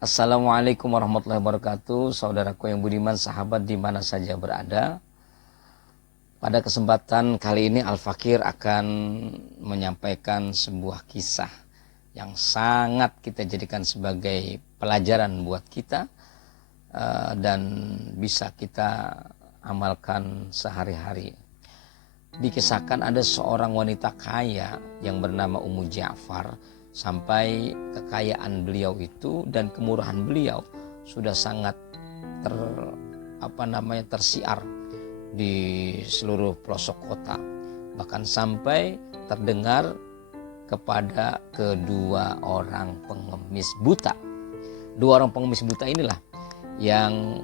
Assalamualaikum warahmatullahi wabarakatuh. Saudaraku yang budiman, sahabat di mana saja berada. Pada kesempatan kali ini Al-Fakir akan menyampaikan sebuah kisah yang sangat kita jadikan sebagai pelajaran buat kita dan bisa kita amalkan sehari-hari. Dikisahkan ada seorang wanita kaya yang bernama Ummu Ja'far. Sampai kekayaan beliau itu dan kemurahan beliau sudah sangat tersiar di seluruh pelosok kota, bahkan sampai terdengar kepada kedua orang pengemis buta. Dua orang pengemis buta inilah yang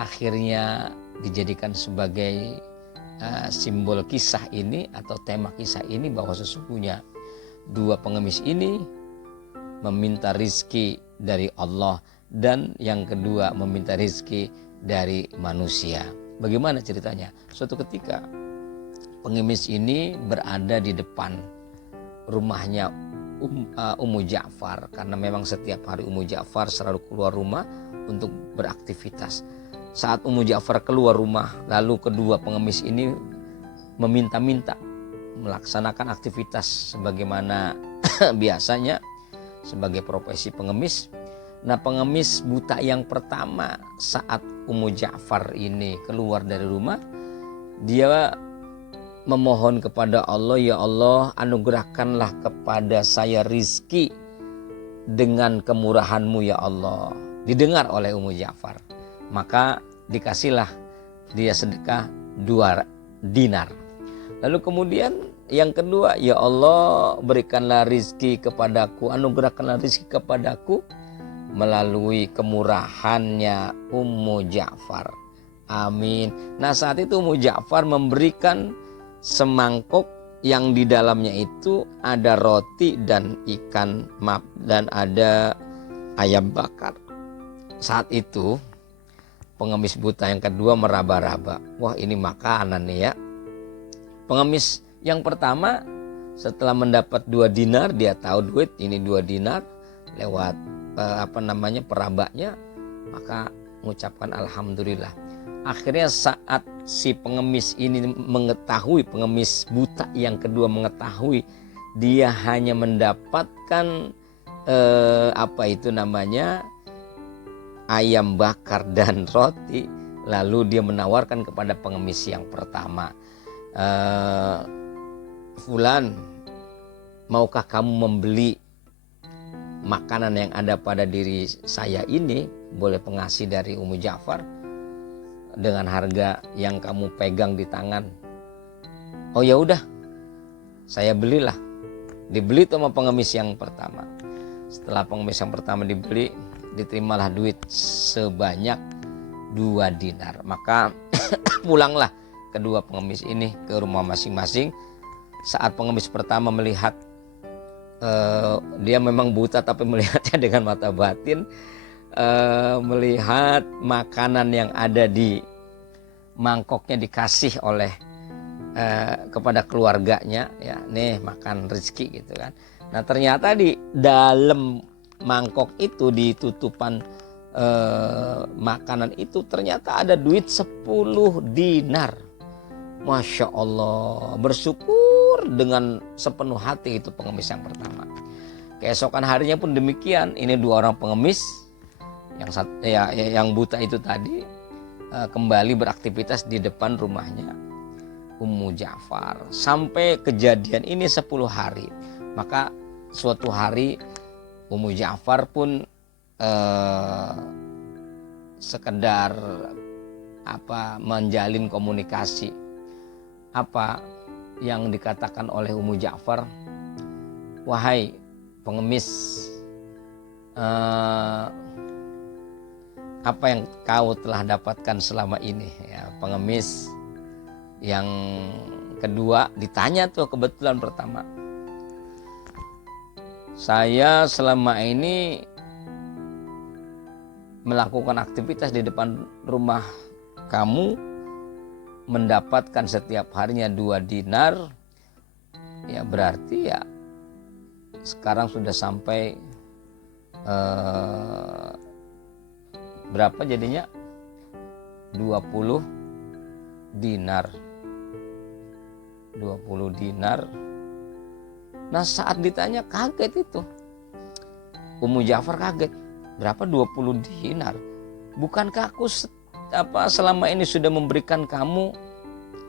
akhirnya dijadikan sebagai simbol kisah ini atau tema kisah ini, bahwa sesungguhnya dua pengemis ini meminta rizki dari Allah dan yang kedua meminta rizki dari manusia. Bagaimana ceritanya? Suatu ketika pengemis ini berada di depan rumahnya Ummu Ja'far, karena memang setiap hari Ummu Ja'far selalu keluar rumah untuk beraktivitas. Saat Ummu Ja'far keluar rumah, lalu kedua pengemis ini meminta-minta melaksanakan aktivitas sebagaimana biasanya sebagai profesi pengemis. Nah, pengemis buta yang pertama saat Ummu Ja'far ini keluar dari rumah, dia memohon kepada Allah, "Ya Allah, anugerahkanlah kepada saya rizki dengan kemurahan-Mu ya Allah." Didengar oleh Ummu Ja'far, maka dikasihlah dia sedekah 2 dinar. Lalu kemudian yang kedua, "Ya Allah, berikanlah rizki kepadaku, anugerahkanlah rizki kepadaku melalui kemurahannya Ummu Ja'far. Amin." Nah, saat itu Ummu Ja'far memberikan semangkok yang di dalamnya itu ada roti dan ikan map dan ada ayam bakar. Saat itu pengemis buta yang kedua meraba-raba, wah ini makanan nih ya. Pengemis yang pertama setelah mendapat 2 dinar, dia tahu duit ini 2 dinar lewat perabaknya, maka mengucapkan alhamdulillah. Akhirnya saat si pengemis ini mengetahui, pengemis buta yang kedua mengetahui dia hanya mendapatkan ayam bakar dan roti, lalu dia menawarkan kepada pengemis yang pertama, "Fulan, maukah kamu membeli makanan yang ada pada diri saya ini?" Boleh pengasih dari Ummu Ja'far, "dengan harga yang kamu pegang di tangan." "Oh ya udah, saya belilah." Dibeli sama pengemis yang pertama. Setelah pengemis yang pertama dibeli, diterimalah duit sebanyak 2 dinar. Maka pulanglah kedua pengemis ini ke rumah masing-masing. Saat pengemis pertama melihat, dia memang buta tapi melihatnya dengan mata batin, melihat makanan yang ada di mangkoknya dikasih oleh kepada keluarganya, ya nih makan rezeki gitu kan. Nah, ternyata di dalam mangkok itu, di tutupan makanan itu ternyata ada duit 10 dinar. Masya Allah, bersyukur dengan sepenuh hati itu pengemis yang pertama. Keesokan harinya pun demikian. Ini 2 orang pengemis yang buta itu tadi kembali beraktivitas di depan rumahnya Ummu Ja'far. Sampai kejadian ini 10 hari. Maka suatu hari Ummu Ja'far pun sekedar menjalin komunikasi. Apa yang dikatakan oleh Ummu Ja'far, "Wahai pengemis, apa yang kau telah dapatkan selama ini?" Ya, pengemis yang kedua ditanya tuh kebetulan pertama, "Saya selama ini melakukan aktivitas di depan rumah kamu, mendapatkan setiap harinya 2 dinar. Ya berarti ya sekarang sudah sampai Berapa jadinya? 20 dinar. 20 dinar. Nah, saat ditanya kaget itu. Ummu Ja'far kaget. Berapa 20 dinar? Bukankah aku selama ini sudah memberikan kamu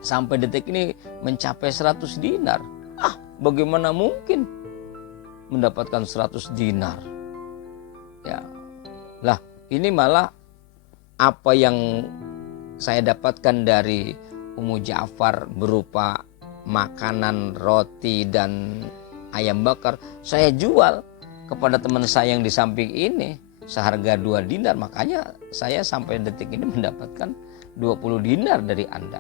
sampai detik ini mencapai 100 dinar? Bagaimana mungkin mendapatkan 100 dinar? Ya. Lah, ini malah apa yang saya dapatkan dari Ummu Ja'far berupa makanan, roti dan ayam bakar, saya jual kepada teman saya yang di samping ini seharga 2 dinar. Makanya saya sampai detik ini mendapatkan 20 dinar dari Anda.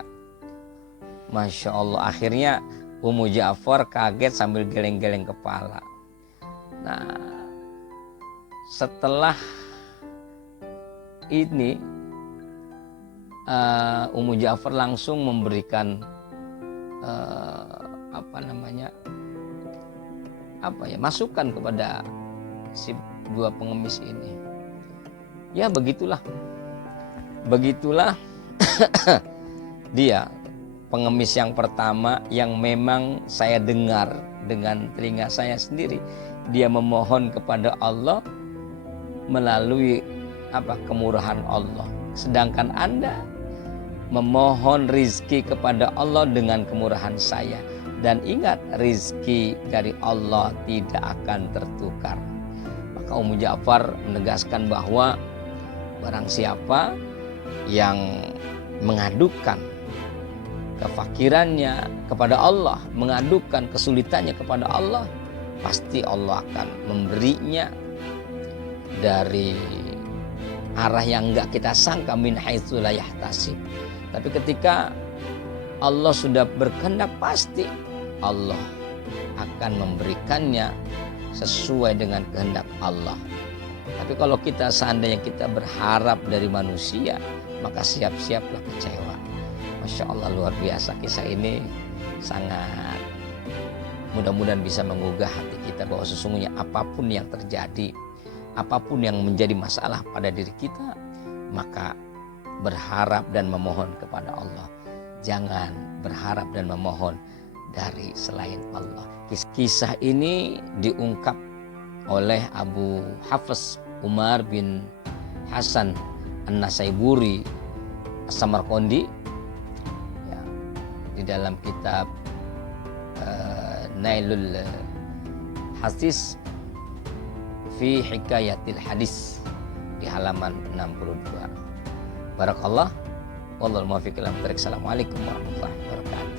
Masya Allah, akhirnya Ummu Ja'far kaget sambil geleng-geleng kepala. Nah, setelah ini Ummu Ja'far langsung memberikan masukan kepada si 2 pengemis ini. Ya begitulah dia pengemis yang pertama yang memang saya dengar dengan telinga saya sendiri. Dia memohon kepada Allah melalui kemurahan Allah. Sedangkan Anda memohon rizki kepada Allah dengan kemurahan saya. Dan ingat, rizki dari Allah tidak akan tertukar. Maka Ummu Ja'far menegaskan bahwa barang siapa yang mengadukan kefakirannya kepada Allah, mengadukan kesulitannya kepada Allah, pasti Allah akan memberinya dari arah yang enggak kita sangka, min haitsu la yahtasib. Tapi ketika Allah sudah berkehendak, pasti Allah akan memberikannya sesuai dengan kehendak Allah. Tapi kalau kita seandainya kita berharap dari manusia, maka siap-siaplah kecewa. Masya Allah, luar biasa kisah ini. Sangat mudah-mudahan bisa menggugah hati kita bahwa sesungguhnya apapun yang terjadi, apapun yang menjadi masalah pada diri kita, maka berharap dan memohon kepada Allah. Jangan berharap dan memohon dari selain Allah. Kisah ini diungkap oleh Abu Hafs Umar bin Hasan An-Nasaiburi As-Samarqandi, ya, di dalam kitab Nailul Hadis fi Hikayatil Hadis di halaman 62. Barakallah, wallahul muwaffiq ila thoriq. Assalamualaikum warahmatullahi wabarakatuh.